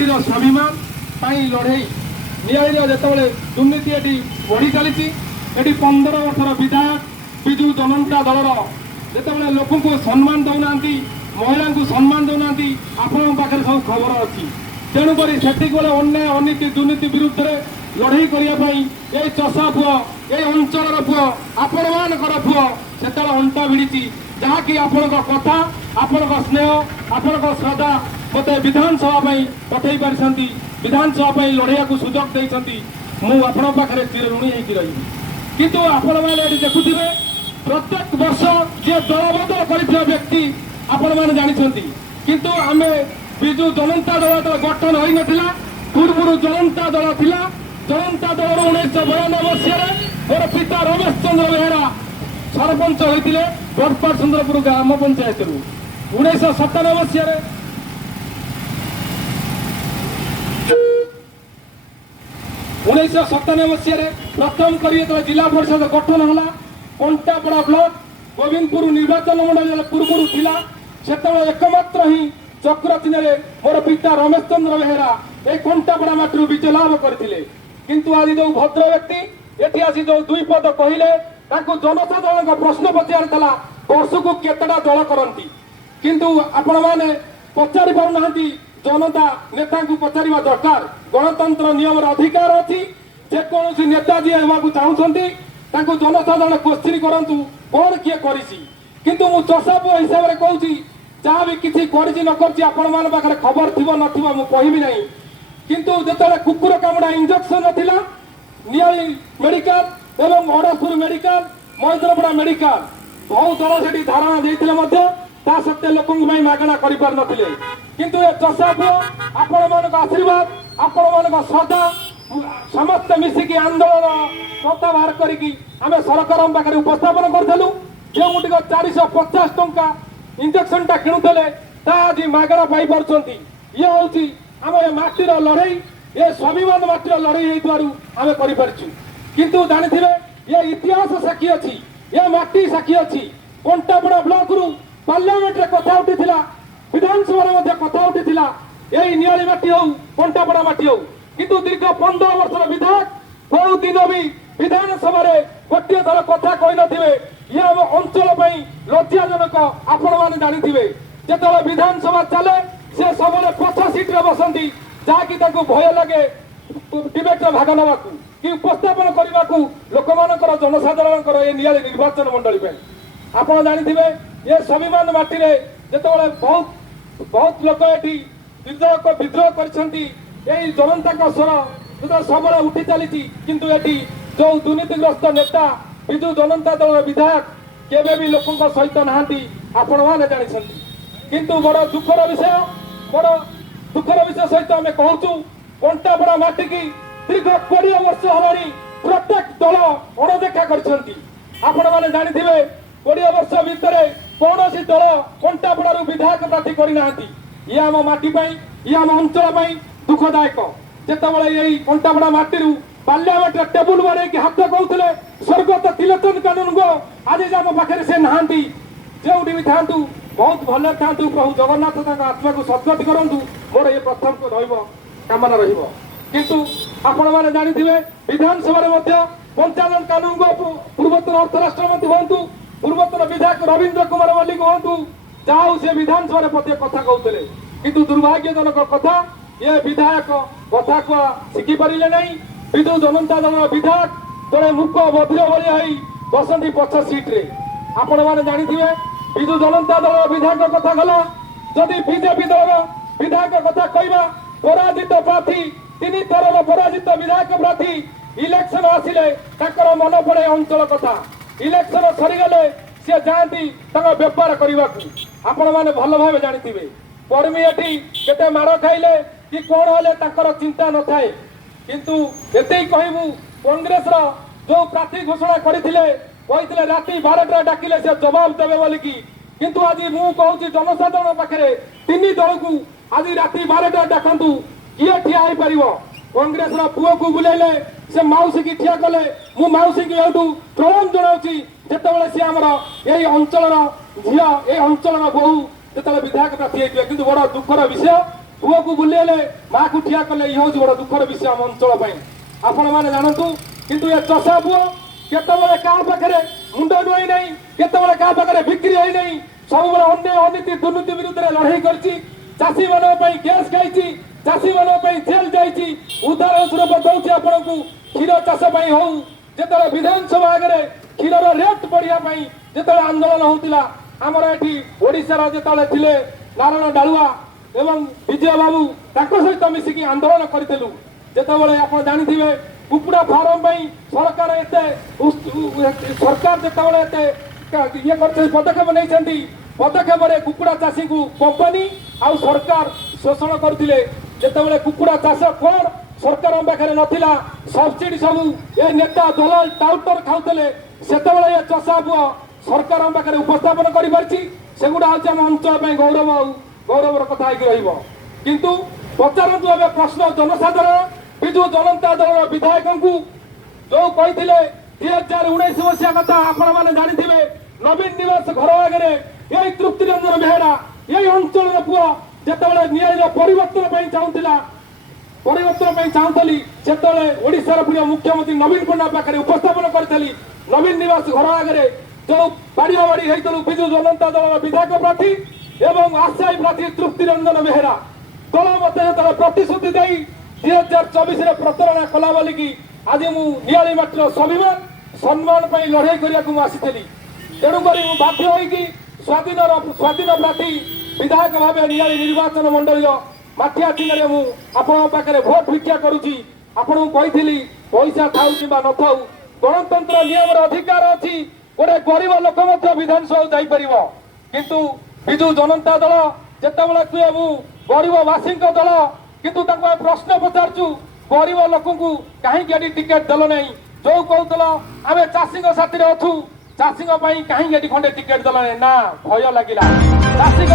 माटीर स्वाभिमान लड़े निआईर जिते दुर्नीति ये बढ़ी चली 15 वर्षर विधायक विजु जनता दलर जिते लोक को सम्मान दौना महिला को सम्मान दौना आपण पाखे सब खबर अच्छी तेणुक से अन्याय अनीति दुर्नीति विरुद्ध लड़ई करने चषा पुओ ये अंचल पुओ आपण मान पुओ से अंटा भिड़ी जहाँकि आपण कथा आपण स्नेह आपण श्रद्धा मत विधानसभा पठे पारि विधानसभा लड़ाई को सुजोग देती मुझे चिर ऋणी होती रही किंतु आपण मैंने देखुवे प्रत्येक वर्ष जी दलबदल कर व्यक्ति आपण मैंने जानते किंतु आम विजु जनता दल तो गठन हो नाला पूर्व जनता दल थिला जनता दल 1992 मसीह मोर पिता रमेश चंद्र बेहेरा सरपंच होते बरपाड़ सुंदरपुर ग्राम पंचायत 1997 मसीह 1997 मसीह प्रथम कर जिला परिषद गठन है कंटापड़ा ब्लॉक गोविंदपुर निर्वाचन मंडल पूर्व थिला सेतबेले एकमात्र ही चक्र चिन्ह मोर पिता रमेश चंद्र बेहेरा ये कंटापड़ा माटी विजय लाभ करते किंतु आज जो भद्र व्यक्ति ये आसी जो दुई पद कहले जनसाधारण प्रश्न पचार वर्ष को केतटा दल करती किंतु आपण मैंने पचारि पारना जनता नेता को पचार दरकार गणतंत्र नियम अधिकार अच्छी जेकोसी नेता जी होगा चाहते जनसाधारण क्वेश्चन करूँ कौन किए किंतु मु चषा पुओ हिसाब से कहूँ जहाँ भी किसी कर खबर थी न कहबी ना किंतु जो कुकुर कामुड़ा इंजेक्शन नाला निआली मेडिकल एवं अड़सपुर मेडिकल महेंद्रपड़ा मेडिकल बहुत दल से धारणा देते ता सत्ते लोक मागणा कर किंतु ये चषा पुओ आपण मान आशीर्वाद आपण मान श्रद्धा समस्त मिसिकी आंदोलन पता बाहर करके सरकार पाखे उपस्थापन करूँ जो 450 टंका इंजेक्शन टा किणुले आज मागणा पाई पार्टी ये हूँ आम माटीर लड़ई ये स्वाभिमान माटीर लड़ई आम कर किंतु जानी ये इतिहास साक्षी अच्छी ये माटी साक्षी अच्छी कंटापड़ा ब्लॉक रु पार्लियामेंट रे कथा उठी विधानसभा कथा उठी यही निआली माटी हो कंटापड़ा माटी हो किंतु दीर्घ 15 वर्षर विधायक बहु दिन भी विधानसभा गोटे थर कथा कही नथिबे ये आम अंचल लज्जाजनक आपण मैंने जानते जो विधानसभा चले से सब पछ सीट रे बसती जहाँकि भय लगे डिबेट भाग ना कि उपस्थापन करने को लोक मान जनसाधारण ये निआली निर्वाचन मंडली आप जानते ये स्वाभिमान माटी जो बहुत बहुत लोक ये विद्रोह कर जनता स्वर जो सबले उठी चली किंतु ये जो दुर्नीतिग्रस्त नेता विजु जनता दल विधायक केवे भी लोकों सहित नहांती आपण माने जानिछंती किंतु बड़ दुखर विषय सहित आम कहूँ कंटापड़ा माटी की दीर्घ 20 वर्ष हलानी प्रत्येक दल अणदेखा करछंती आपण माने जानिथिबे 20 वर्ष भितर कौन दल कंटापड़ा विधायक प्रार्थी करना ये आम माटी ये आम अंचल दुखदायक जितेबाला यही कंटापड़ा माटी पार्लियामेंट टेबुल बन हाथ कहते स्वर्गत त्रिलोचन कानून को आज आम पाखे से नहांती जो भी था बहुत भले था प्रभु जगन्नाथ आत्मा को सद्गति करूँ मोर ये प्रथम कामना किंतु आपण मैंने जानते विधानसभा पंचायत कानून को पूर्वतन अर्थ राष्ट्र मंत्री हूँ पूर्वतन विधायक रवींद्र कुमार मल्लिक हूँ जाऊ से विधानसभा प्रत्येक कथा कहते किंतु दुर्भाग्यजनक कथा ये विधायक कथा को शिखी पारे ना विजु जनता दल विधायक जड़े मुख बधिर भाई बसती पछ सीट्रे आपण मैंने जानते विजु जनता दल विधायक कथा गला जदि बीजेपी दल विधायक कथा कहवा पराजित प्रार्थी 3 थर पराजित विधायक प्रार्थी इलेक्शन आसिले मन पड़े अंचल कथा इलेक्शन सरीगले सी जाती बेपार करने आपण मैंने भल भाव जानते कर्मी एटी केते माड़ खाइले कि कौन हेले चिंता न थाए किंतु एते कहबू कांग्रेस जो प्रार्थी घोषणा करते राति 12टा डाकिले से जवाब देवे बोलिकी किंतु आज मु कहूँ जनसाधारण पाखे 3 दल को आज राति 12टा डाकतु किए ठिया हो पार कांग्रेस पुओ को बुलेले से मौसी की ठिया कले मु मौसी की प्रणाम जनाऊँगी जितेबाला सी आमर यही अंचल झील ये अंचल बहु जो विधायक प्रार्थी होते कि बड़ दुखर विषय पुओ को बुलेले माँ को ठिया कले ये हूँ बड़ दुखर विषय आम अंचल आपण मैंने जानतु किंतु ये चषा पुओ केतबले क्या पाखे मुंड नुआई नहीं केतबले क्या पाखे बिक्री होई नहीं सब अन्य अनीति दुर्नीति विरुद्ध लड़ाई करची चाषी मान गैस खाई चाषी मान जेल जाइए उदाहरण स्वरूप दौर आपण को क्षीर चाष हो जो विधानसभा आगे क्षीर रेट बढ़ाई जो आंदोलन होता आमर ये ओडार जो थे नारायण डालुआ एवं विजय बाबू सहित मिसिकी आंदोलन करूँ जितेबाला आप जानते कुकुड़ा फार्म सरकार सरकार जिते ये पदक्षेप नहीं पदक्षेप कुकुड़ा चाषी को कंपनी आउ सरकार शोषण करते जितेबाला कुकुड़ा चाष कौन सरकार पाखे नाला सब्सिडी सब ये नेता दलाल टाउटर खाऊले से ये चषा पुआ सरकार पाखे उपस्थापन करुड़ा हूँ आम अंचल गौरव गौरवर कथा किंतु पचारतु ए प्रश्न जनसाधारण विजु जनता दल विधायक को जो कही 2019 मसीहा कथा आपण मैंने जानी नवीन निवास घर आगे यही तृप्ति रंजन बेहरा यही अंचल पुआ जितेबाला न्याय परिवर्तन चाहूला परिवर्तन चाहूली से ओडार प्रिय मुख्यमंत्री नवीन पट्टनायक पाखे उपस्थापन करी नवीन निवास घर आगे जो बाड़िया बाड़ी होती विजु जनता दल विधायक प्रार्थी एवं आशायी प्रार्थी तृप्ति रंजन बेहरा दल मत जो प्रतिश्रुति दे 2024 प्रतारणा कला बोलिकी आज मुझे मात्र स्वाभिमान सम्मान लड़ाई करने आसी तेणुक बाध्य होगी स्वाधीन प्रार्थी विधायक भाव नियाली निर्वाचन मंडल माठिया चिन्ह मुझे भोट भिक्षा करुच्ची आपको कही पैसा थाऊ कि न थाऊ गणतंत्र नियम अधिकार अच्छी गोटे गरीब लोक विधानसभा जापर किंतु विजु जनता दल जितेबाला कहे मु गरीब बासी दल किंतु प्रश्न पचारचु गरीब लोक कहीं टिकेट दल नहीं जो कहूल आम चाषी साथी अच्छु चाषी कहीं खंडे टिकेट दल ना भय लगे चाषी